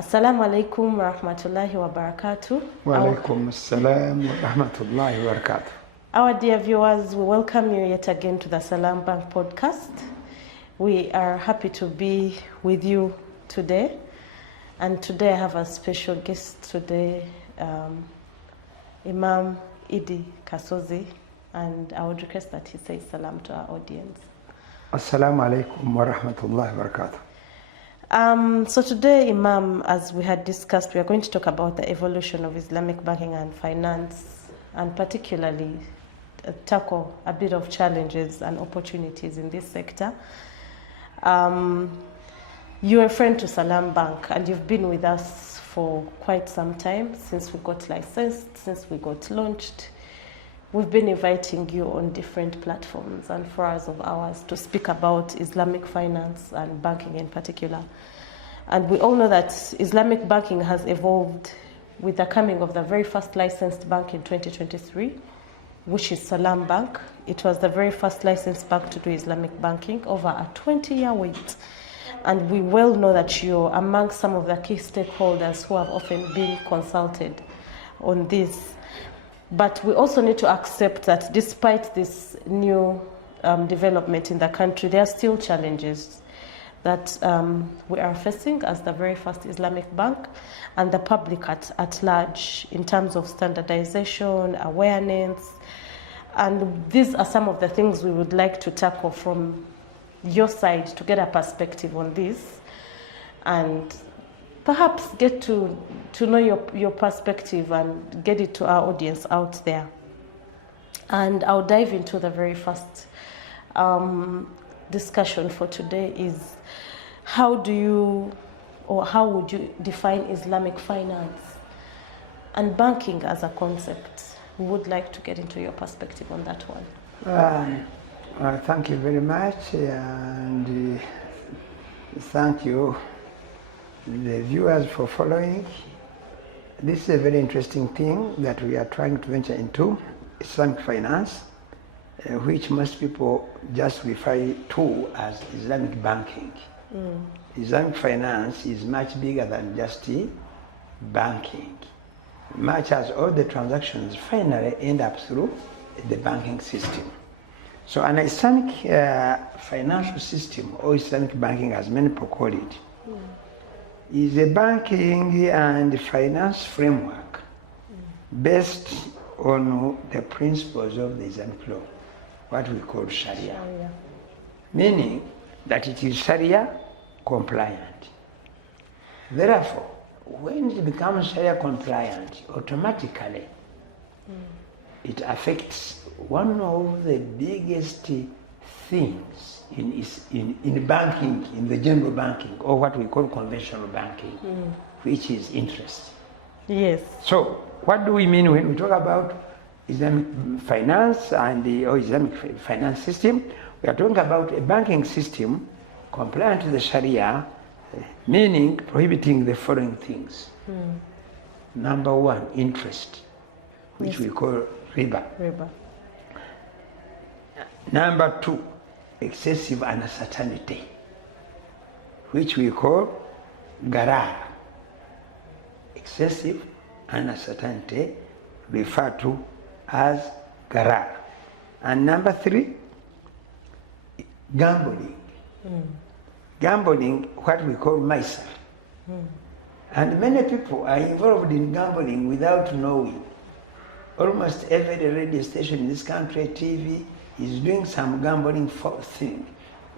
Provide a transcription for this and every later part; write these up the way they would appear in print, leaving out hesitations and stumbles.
Assalamu alaikum wa rahmatullahi wa barakatuh. Wa alaikum assalam wa rahmatullahi wa barakatuh. Our dear viewers, we welcome you yet again to the Salam Bank podcast. We are happy to be with you today. And today I have a special guest today, Imam Idd Kasozi. And I would request that he says salam to our audience. Assalamu alaikum wa rahmatullahi wa barakatuh. So today, Imam, as we had discussed, we are going to talk about the evolution of Islamic banking and finance, and particularly tackle a bit of challenges and opportunities in this sector. You're a friend to Salam Bank, and you've been with us for quite some time, since we got licensed, since we got launched. We've been inviting you on different platforms and forums of ours to speak about Islamic finance and banking in particular. And we all know that Islamic banking has evolved with the coming of the very first licensed bank in 2023, which is Salam Bank. It was the very first licensed bank to do Islamic banking, over a 20-year wait. And we well know that you're among some of the key stakeholders who have often been consulted on this. But we also need to accept that despite this new development in the country, there are still challenges that we are facing as the very first Islamic bank and the public at large in terms of standardization, awareness. And these are some of the things we would like to tackle from your side to get a perspective on this and perhaps get to know your perspective and get it to our audience out there. And I'll dive into the very first discussion for today is how would you define Islamic finance and banking as a concept? We would like to get into your perspective on that one. Thank you very much, and thank you the viewers for following. This is a very interesting thing that we are trying to venture into, Islamic finance, which most people just refer to as Islamic banking. Islamic finance is much bigger than just banking, much as all the transactions finally end up through the banking system. So an Islamic financial system, or Islamic banking as many people call it, is a banking and finance framework based on the principles of the Islamic law, what we call Sharia. Meaning that it is Sharia compliant. Therefore, when it becomes Sharia compliant, automatically it affects one of the biggest things in banking, in the general banking, or what we call conventional banking, which is interest. Yes. So what do we mean when we talk about Islamic finance and the Islamic finance system? We are talking about a banking system compliant to the Sharia, meaning prohibiting the following things. Number one, interest, which we call riba. Number two, excessive uncertainty, which we call garar. Excessive uncertainty referred to as garar. And number three, gambling. Gambling, what we call maisar. And many people are involved in gambling without knowing. Almost every radio station in this country, TV, is doing some gambling thing,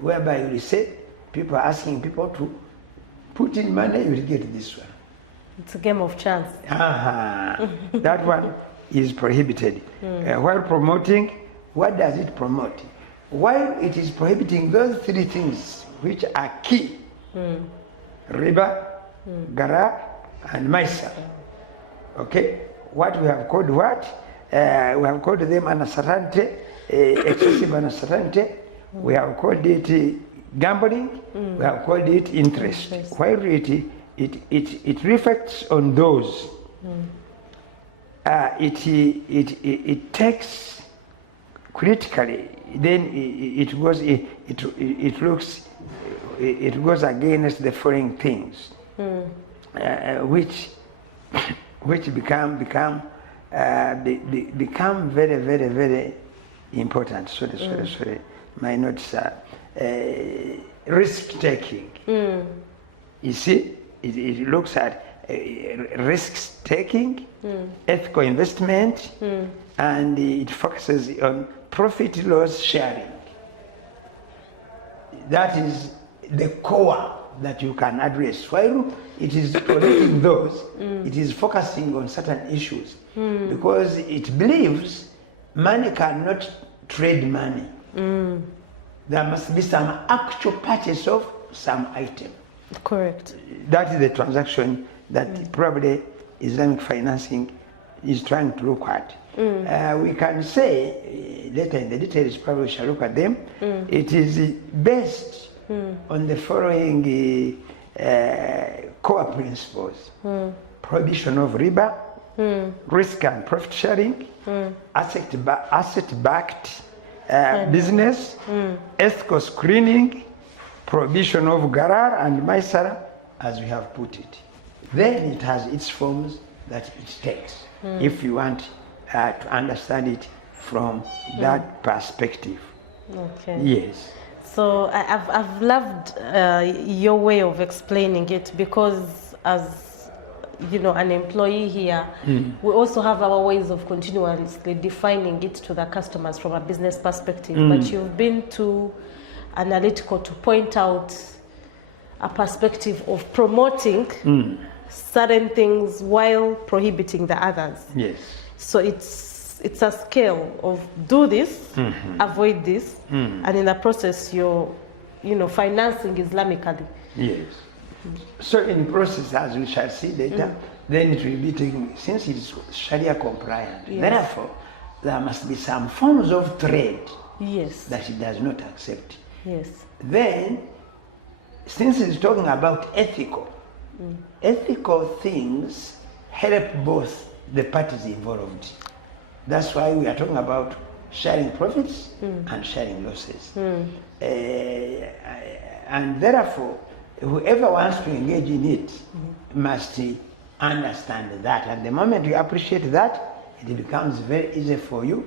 whereby you will say, people are asking people to put in money, you will get this one. It's a game of chance. That one is prohibited. While promoting, what does it promote? While it is prohibiting those three things which are key, riba, garar, and maisar. Okay? What we have called what? We have called them uncertainty, excessive uncertainty. We have called it gambling. We have called it interest. While it reflects on those, it takes critically. Then it goes against the following things. which become very, very, very important. Sorry. My notes are risk taking. You see, it looks at risks taking, ethical investment, and it focuses on profit loss sharing. That is the core that you can address. While it is collecting those, it is focusing on certain issues because it believes money cannot trade money. There must be some actual purchase of some item. Correct. That is the transaction that probably Islamic financing is trying to look at. We can say, later in the details, probably we shall look at them. It is based on the following core principles. Prohibition of riba, risk and profit sharing, asset-backed business, ethical screening, prohibition of garar and maisara, as we have put it. Then it has its forms that it takes, if you want to understand it from that perspective. Okay. Yes. So I've loved your way of explaining it, because as you know, an employee here, we also have our ways of continuously defining it to the customers from a business perspective. But you've been too analytical to point out a perspective of promoting certain things while prohibiting the others. Yes. So it's a scale of do this, avoid this, and in the process you're financing Islamically. Yes. So in process, as we shall see later, then it will be taken, since it is Sharia compliant, therefore there must be some forms of trade that it does not accept. Yes. Then, since it's talking about ethical things help both the parties involved. That's why we are talking about sharing profits and sharing losses. And therefore, whoever wants to engage in it must understand that. And the moment you appreciate that, it becomes very easy for you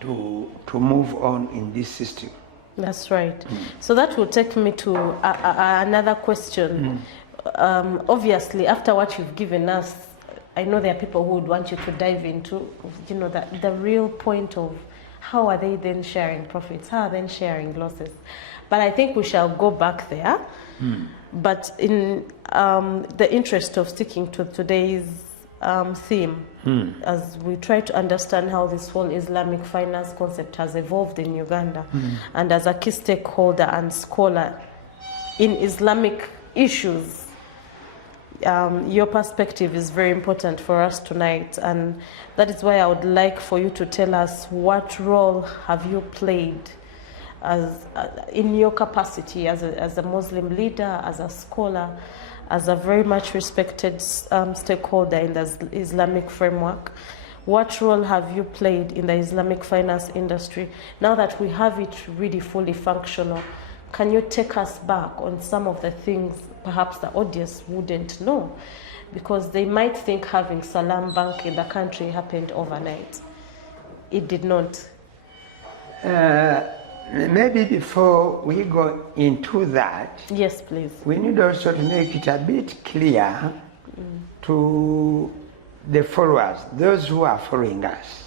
to move on in this system. That's right. So that will take me to another question. Obviously, after what you've given us, I know there are people who would want you to dive into, the real point of how are they then sharing profits, how are they sharing losses. But I think we shall go back there. But in the interest of sticking to today's theme, as we try to understand how this whole Islamic finance concept has evolved in Uganda, and as a key stakeholder and scholar in Islamic issues, your perspective is very important for us tonight, and that is why I would like for you to tell us what role have you played as in your capacity as a Muslim leader, as a scholar, as a very much respected stakeholder in the Islamic framework. What role have you played in the Islamic finance industry? Now that we have it really fully functional, can you take us back on some of the things perhaps the audience wouldn't know? Because they might think having Salam Bank in the country happened overnight. It did not. Maybe before we go into that, yes, please. We need also to make it a bit clear to the followers, those who are following us,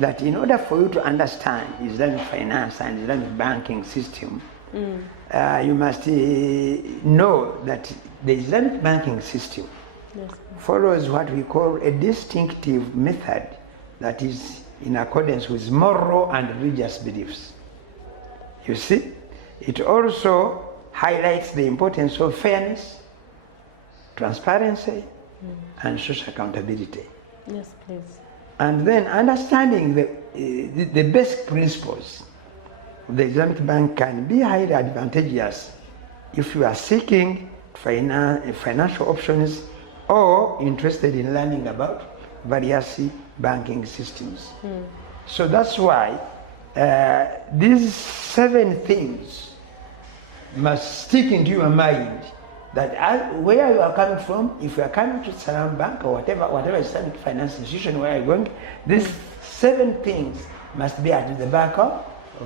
that in order for you to understand Islamic finance and Islamic banking system, you must know that the Islamic banking system follows what we call a distinctive method that is in accordance with moral and religious beliefs. You see, it also highlights the importance of fairness, transparency, and social accountability. Yes, please. And then understanding the basic principles of the Islamic bank can be highly advantageous if you are seeking financial options or interested in learning about various banking systems. So that's why these 7 things must stick into your mind that where you are coming from, if you are coming to Salam Bank or whatever Islamic finance institution where you are going, these 7 things must be at the back of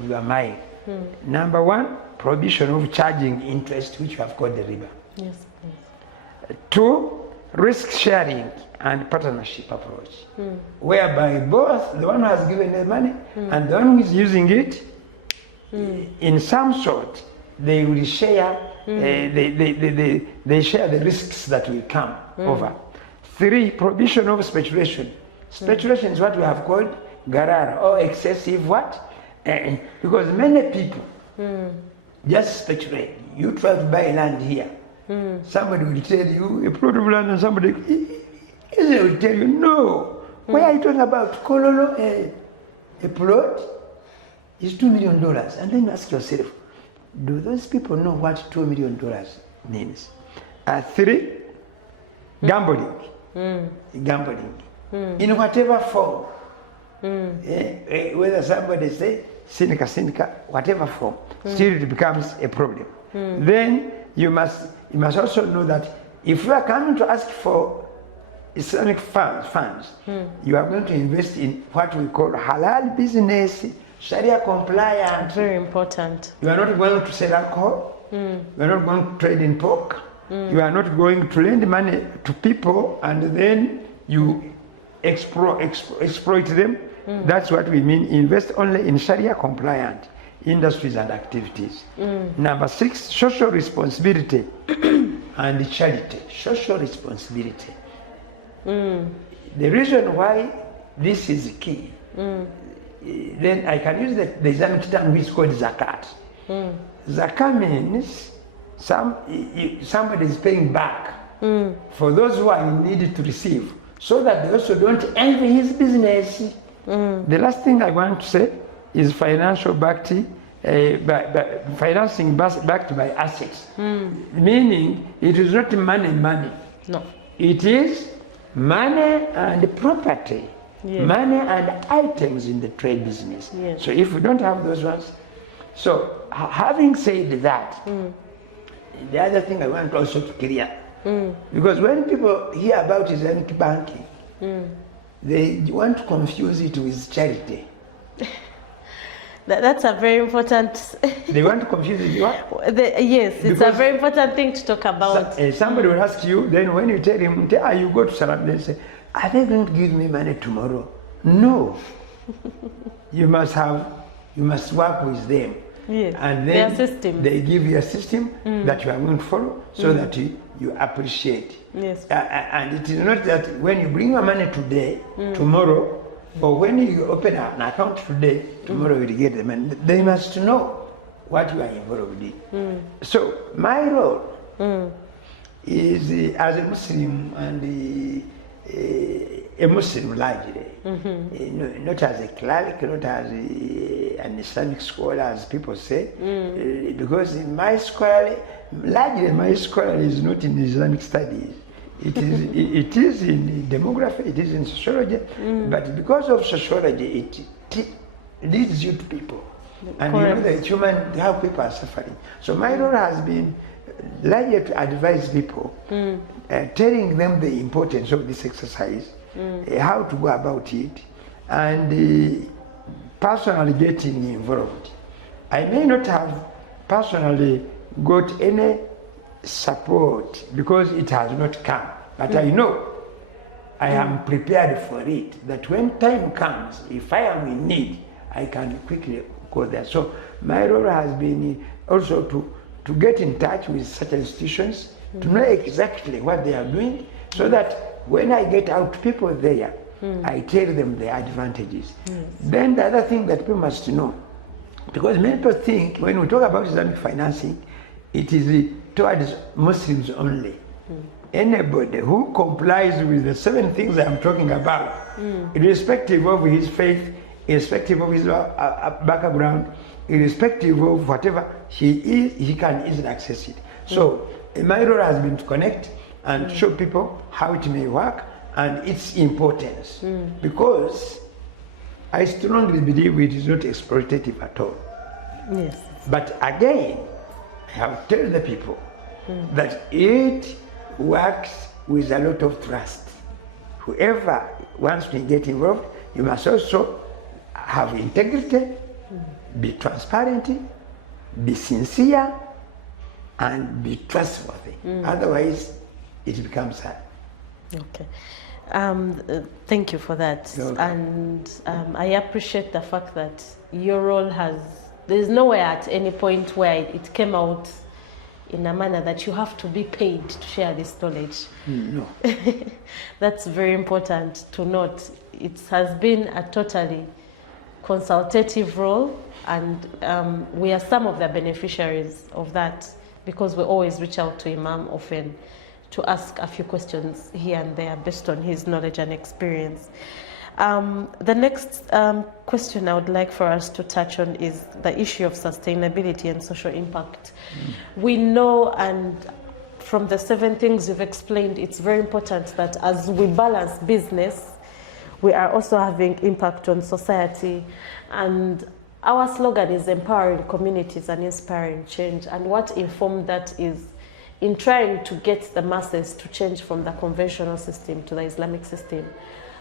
your mind. Number 1, prohibition of charging interest, which you have called the riba. Yes, please. 2, risk sharing and partnership approach, whereby both the one who has given the money and the one who is using it, in some sort, they will share. They share the risks that will come over. 3, prohibition of speculation. Speculation is what we have called garar, or excessive what? Because many people just speculate. You try to buy land here. Somebody will tell you a plot of land, and somebody will tell you, no. Why are you talking about Kololo? A plot is $2 million. And then you ask yourself, do those people know what $2 million means? 3, gambling. Gambling. In whatever form. Whether somebody say, Sinica, whatever form, still it becomes a problem. Then you must also know that if you are coming to ask for Islamic funds, you are going to invest in what we call halal business, Sharia compliant. Very important. You are not going to sell alcohol. You are not going to trade in pork. You are not going to lend money to people and then you exploit them. That's what we mean. Invest only in Sharia compliant industries and activities. Number 6, social responsibility and charity. Social responsibility. The reason why this is key, then I can use the Islamic term which is called zakat. Zakat means somebody is paying back for those who are in need to receive, so that they also don't envy his business. The last thing I want to say is financial financing backed by assets. Meaning it is not money. No. It is money and property. Yes. Money and items in the trade business. Yes. So if we don't have those ones, so having said that, the other thing I want also to clear, because when people hear about Islamic banking, they want to confuse it with charity. That's a very important. They want to confuse it with what? Yes, it's Because a very important thing to talk about. Somebody will ask you, then when you tell him, you go to Salam, they say, are they going to give me money tomorrow? No. You must work with them. Yes. And then their system. They give you a system that you are going to follow, so that you appreciate. Yes. And it is not that when you bring your money today, tomorrow, or when you open an account today, tomorrow you will get the money. They must know what you are involved in. So my role is as a Muslim and a Muslim largely, not as a cleric, not as an Islamic scholar, as people say, because my scholarly is not in Islamic studies. It is in demography, it is in sociology, but because of sociology, it leads you to people. And you know the human, how people are suffering. So my role has been largely to advise people, telling them the importance of this exercise, how to go about it, and personally getting involved. I may not have personally got any support because it has not come, but I know I am prepared for it, that when time comes, if I am in need, I can quickly go there. So my role has been also to get in touch with such institutions, to know exactly what they are doing, so that when I get out people there, I tell them the advantages. Then the other thing that people must know, because many people think when we talk about Islamic financing, it is towards Muslims only. Anybody who complies with the 7 things I'm talking about, irrespective of his faith, irrespective of his background, irrespective of whatever he is, he can easily access it. So my role has been to connect and show people how it may work and its importance, because I strongly believe it is not exploitative at all. Yes. But again, I have told the people, that it works with a lot of trust. Whoever wants to get involved, you must also have integrity, be transparent, be sincere, and be trustworthy. Otherwise, it becomes hard. Okay. Thank you for that. And I appreciate the fact that your role there's nowhere at any point where it came out in a manner that you have to be paid to share this knowledge. No. That's very important to note. It has been a totally consultative role, and we are some of the beneficiaries of that, because we always reach out to Imam often to ask a few questions here and there based on his knowledge and experience. The next question I would like for us to touch on is the issue of sustainability and social impact. We know, and from the 7 things you've explained, it's very important that as we balance business, we are also having impact on society. And our slogan is empowering communities and inspiring change. And what informed that is in trying to get the masses to change from the conventional system to the Islamic system.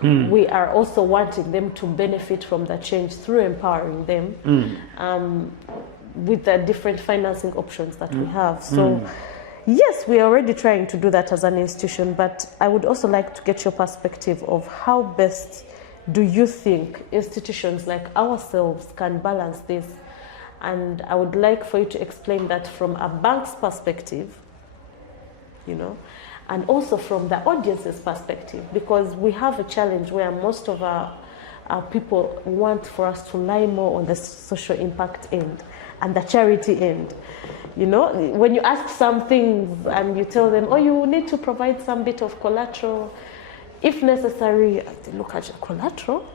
We are also wanting them to benefit from the change through empowering them with the different financing options that we have. So yes, we are already trying to do that as an institution, but I would also like to get your perspective of how best do you think institutions like ourselves can balance this? And I would like for you to explain that from a bank's perspective, and also from the audience's perspective, because we have a challenge where most of our people want for us to lie more on the social impact end and the charity end. When you ask some things and you tell them, oh, you need to provide some bit of collateral, if necessary, they look at your collateral.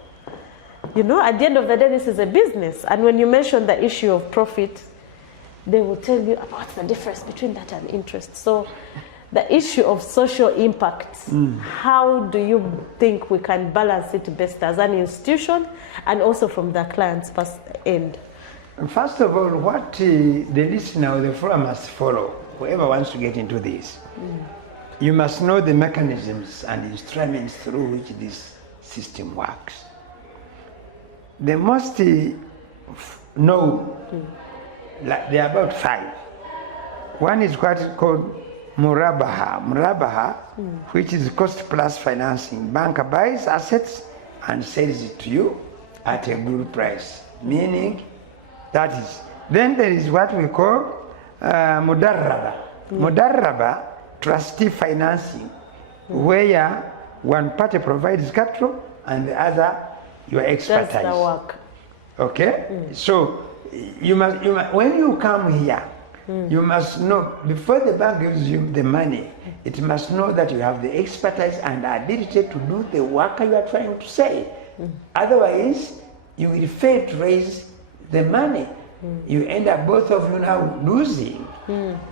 At the end of the day, this is a business. And when you mention the issue of profit, they will tell you what's the difference between that and interest. So the issue of social impact, how do you think we can balance it best as an institution and also from the client's end? First of all, what the listener or the follower must follow, whoever wants to get into this, you must know the mechanisms and instruments through which this system works. The most known, there are about 5. One is what is called Murabaha, which is cost plus financing. Banker buys assets and sells it to you at a good price, meaning that is. Then there is what we call Mudarraba. Mudarraba, trustee financing, where one party provides capital and the other your expertise. That's the work. Okay? So you must, when you come here, you must know, before the bank gives you the money, it must know that you have the expertise and the ability to do the work you are trying to say. Otherwise, you will fail to raise the money. You end up both of you now losing.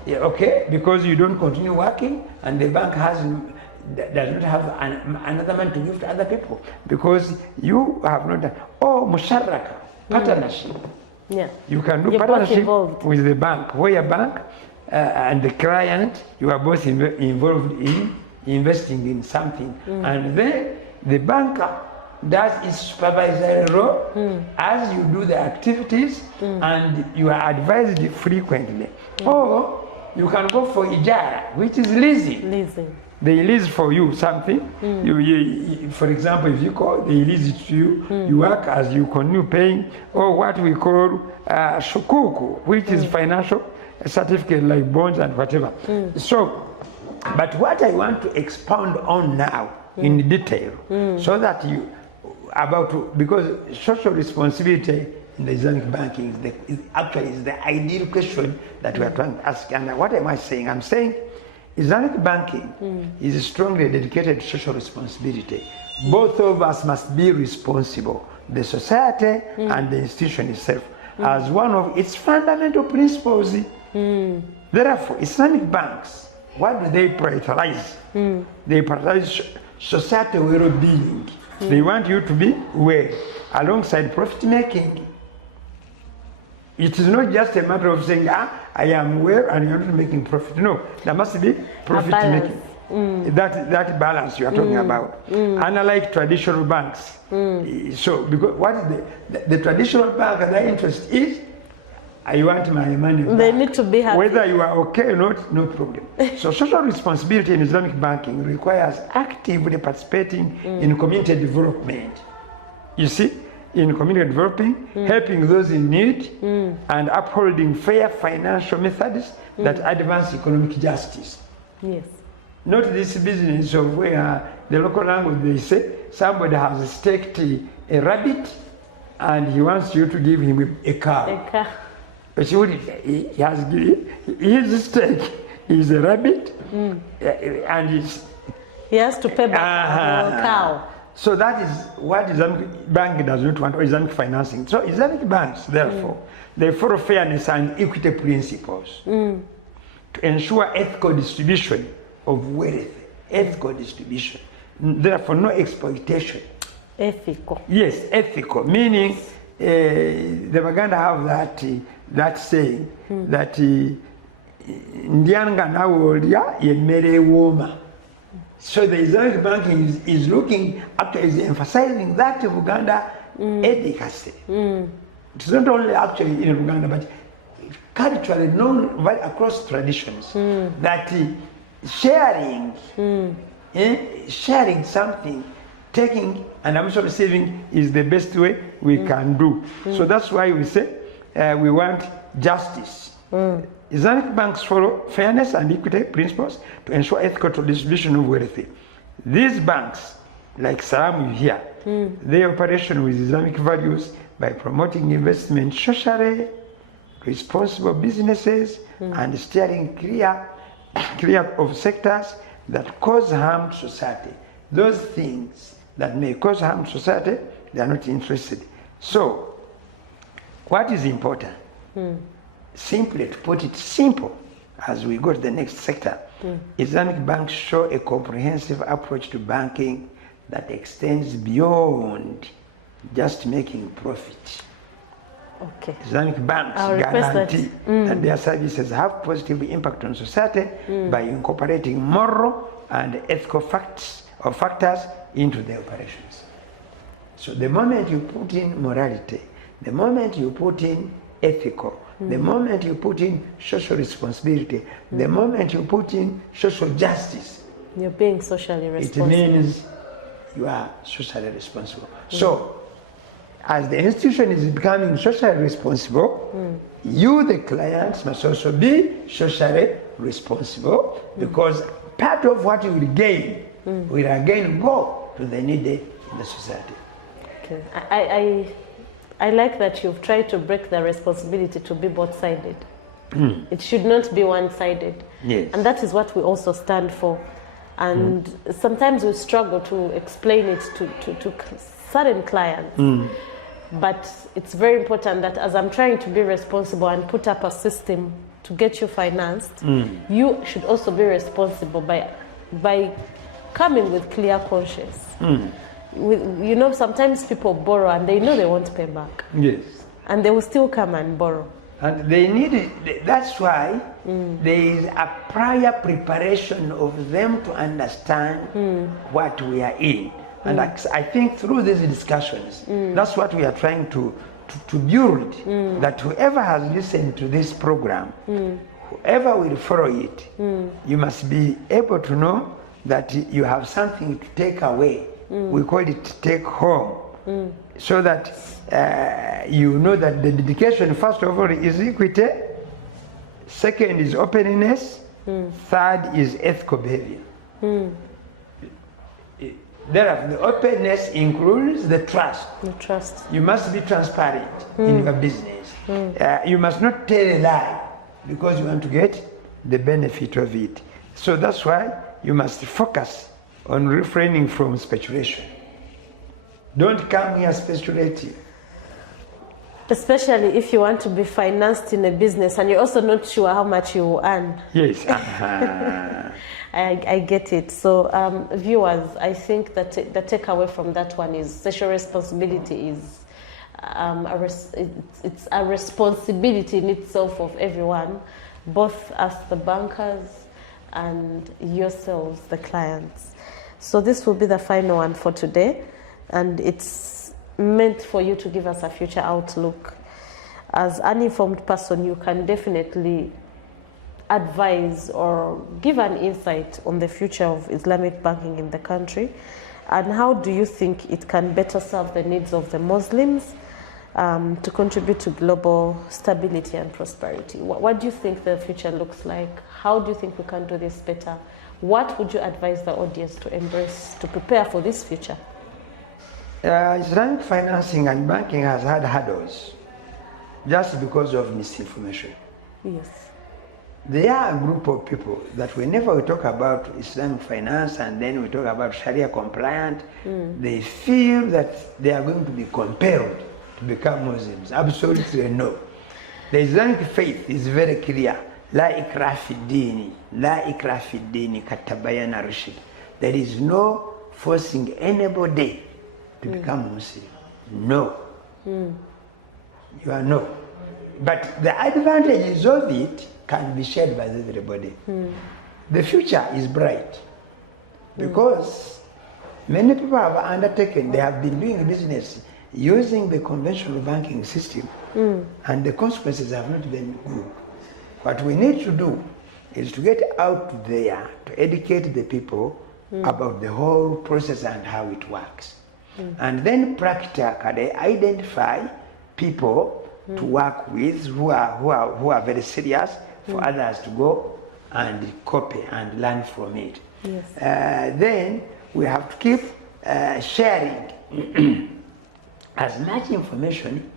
Yeah, okay? Because you don't continue working and the bank does not have another man to give to other people. Because you have not done, musharraka, partnership. Yeah. You can do partnership with the bank, where your bank and the client, you are both involved in investing in something. And then the banker does its supervisory role as you do the activities and you are advised frequently. Or you can go for ijara, which is leasing. They lease for you something. For example, if you call, they lease it to you. You work as you continue paying, or what we call shukuku, which is financial certificate like bonds and whatever. So, but what I want to expound on now in detail, so that because social responsibility in the Islamic banking is the ideal question that we are trying to ask. And what am I saying? I'm saying Islamic banking is strongly dedicated to social responsibility. Both of us must be responsible, the society and the institution itself, as one of its fundamental principles. Therefore, Islamic banks, what do they prioritize? They prioritize societal well-being. They want you to be well, alongside profit making. It is not just a matter of saying, I am well and you're not making profit. No, there must be profit making. That balance you are talking about. Unlike traditional banks. So because what is the traditional bank, their interest is, I want my money back. They need to be happy. Whether you are okay or not, no problem. So social responsibility in Islamic banking requires actively participating in community development. You see, in community developing, helping those in need, and upholding fair financial methods that advance economic justice. Yes. Not this business of where the local language they say somebody has staked a rabbit and he wants you to give him a cow. A cow. But he has his stake is a rabbit, and he has to pay back a cow. So that is what Islamic bank does not want, or Islamic financing. So Islamic banks, therefore, they follow fairness and equity principles to ensure ethical distribution of wealth, ethical distribution. Therefore, no exploitation. Ethical. Yes, ethical, meaning the Baganda have that saying that Ndianga nawolya yemmere wooma. So the Islamic banking is looking up to, is emphasizing that Uganda efficacy. It's not only actually in Uganda, but culturally known right across traditions that sharing, sharing something, taking and also receiving is the best way we can do. So that's why we say we want justice. Islamic banks follow fairness and equity principles to ensure ethical distribution of wealth. These banks, like Salam you hear, they operation with Islamic values by promoting investment socially, responsible businesses, and steering clear of sectors that cause harm to society. Those things that may cause harm to society, they are not interested. So, what is important? Simply to put it simple, as we go to the next sector, Islamic banks show a comprehensive approach to banking that extends beyond just making profit. Okay. Islamic banks guarantee that their services have positive impact on society by incorporating moral and ethical factors into their operations. So the moment you put in morality, the moment you put in ethical, the moment you put in social responsibility, the moment you put in social justice, you're being socially responsible. It means you are socially responsible. So, as the institution is becoming socially responsible, you, the clients, must also be socially responsible because part of what you will gain will again go to the needy in the society. Okay. I like that you've tried to break the responsibility to be both-sided. It should not be one-sided. Yes. And that is what we also stand for. And sometimes we struggle to explain it to certain clients. But it's very important that as I'm trying to be responsible and put up a system to get you financed, you should also be responsible by coming with clear conscience. You know, sometimes people borrow and they know they won't pay back. Yes. And they will still come and borrow. And they need it. That's why there is a prior preparation of them to understand what we are in. And I think through these discussions, that's what we are trying to build, that whoever has listened to this program, whoever will follow it, you must be able to know that you have something to take away. We call it take home. So that you know that the dedication, first of all, is equity, second is openness, third is ethical behavior. Therefore, the openness includes the trust. The trust. You must be transparent in your business. You must not tell a lie because you want to get the benefit of it. So that's why you must focus on refraining from speculation. Don't come here speculating. Especially if you want to be financed in a business and you're also not sure how much you will earn. Yes. I get it. So viewers, I think that the takeaway from that one is social responsibility is it's a responsibility in itself of everyone, both as the bankers and yourselves, the clients. So this will be the final one for today, and it's meant for you to give us a future outlook. As an informed person, you can definitely advise or give an insight on the future of Islamic banking in the country, and how do you think it can better serve the needs of the Muslims to contribute to global stability and prosperity? What do you think the future looks like? How do you think we can do this better? What would you advise the audience to embrace to prepare for this future? Islamic financing and banking has had hurdles just because of misinformation. Yes. There are a group of people that whenever we talk about Islamic finance and then we talk about Sharia compliant, they feel that they are going to be compelled to become Muslims. Absolutely no. The Islamic faith is very clear. La ikra fi dini, la ikra fi dini katabayana rushd. There is no forcing anybody to become Muslim. No. You are no. But the advantages of it can be shared by everybody. The future is bright because many people have undertaken, they have been doing business using the conventional banking system, and the consequences have not been good. What we need to do is to get out there to educate the people about the whole process and how it works. And then practically identify people to work with who are very serious, for others to go and copy and learn from it. Yes. Then we have to keep sharing as much information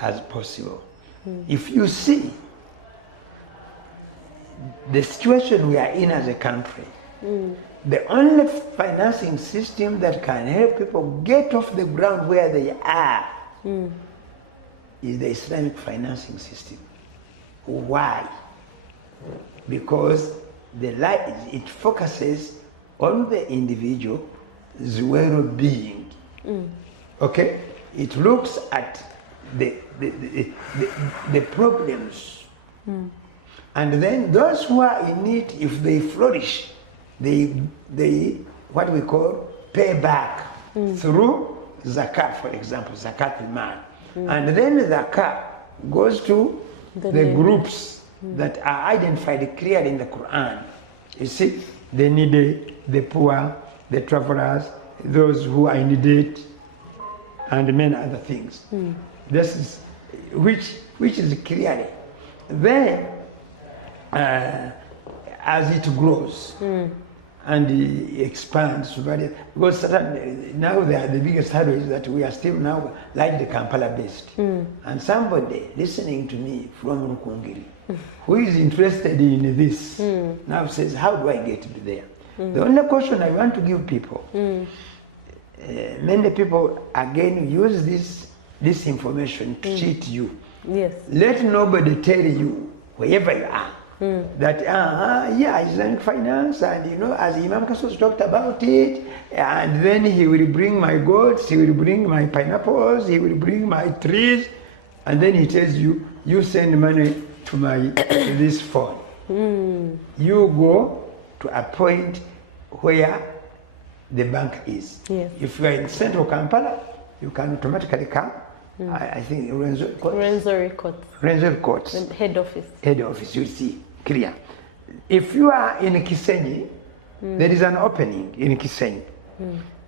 as possible. If you see the situation we are in as a country, the only financing system that can help people get off the ground where they are is the Islamic financing system. Why? Because it focuses on the individual's well-being. Okay? It looks at the problems. And then those who are in need, if they flourish, they what we call pay back through zakah, for example, zakat al-mal. And then zakah goes to the groups that are identified clearly in the Quran. You see, the needy, the poor, the travelers, those who are in debt, and many other things. This is which is clearly. Then, as it grows and expands, because now the biggest hurdle is that we are still now like the Kampala based. And somebody listening to me from Rukungiri, who is interested in this, now says, how do I get to there? The only question I want to give people, many people again use this information to cheat you. Yes. Let nobody tell you, wherever you are, that yeah, Islamic finance, and you know, as Imam Kasozi talked about it, and then he will bring my goats, he will bring my pineapples, he will bring my trees, and then he tells you, you send money to this phone. You go to a point where the bank is. Yes. If you are in central Kampala, you can automatically come. I think Rwenzori Court. Head office. Head office, you see, clear. If you are in Kisenyi, there is an opening in Kisenyi.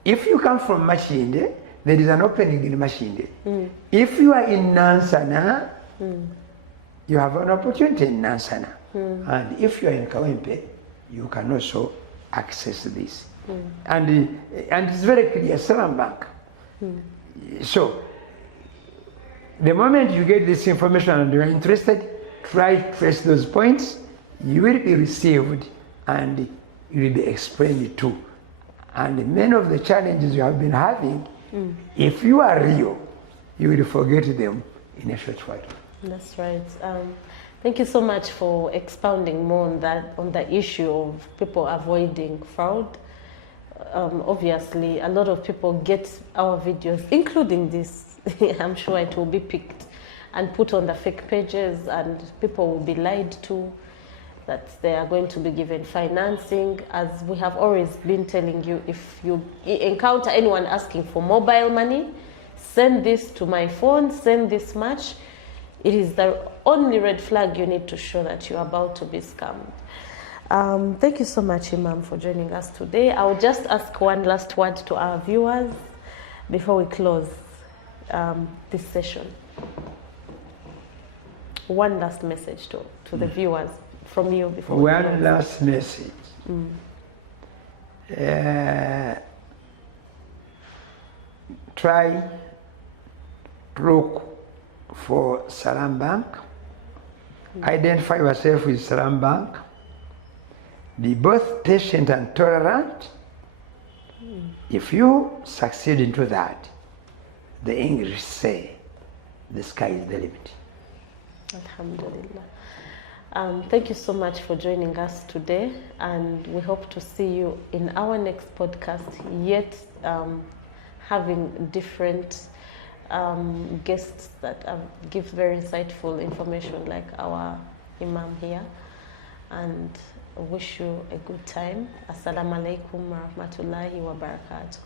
If you come from Mashinde, there is an opening in Mashinde. If you are in Nansana, you have an opportunity in Nansana. And if you are in Kawempe, you can also access this. And it's very clear, Salam Bank. So, the moment you get this information and you're interested, try to press those points, you will be received and you will be explained to. And many of the challenges you have been having, if you are real, you will forget them in a short while. That's right. Thank you so much for expounding more on that, on the issue of people avoiding fraud. obviously a lot of people get our videos, including this. I'm sure it will be picked and put on the fake pages, and people will be lied to that they are going to be given financing. As we have always been telling you, if you encounter anyone asking for mobile money, send this to my phone, send this much. It is the only red flag you need to show that you're about to be scammed. Thank you so much, Imam, for joining us today. I will just ask one last word to our viewers before we close this session. One last message to the viewers from you before we close. One last message. Try to look for Salam Bank. Identify yourself with Salam Bank. Be both patient and tolerant. If you succeed into that, the English say, the sky is the limit. Alhamdulillah. Thank you so much for joining us today, and we hope to see you in our next podcast, yet having different guests that give very insightful information like our Imam here. And wish you a good time. Assalamu alaikum wa rahmatullahi wa barakatuh.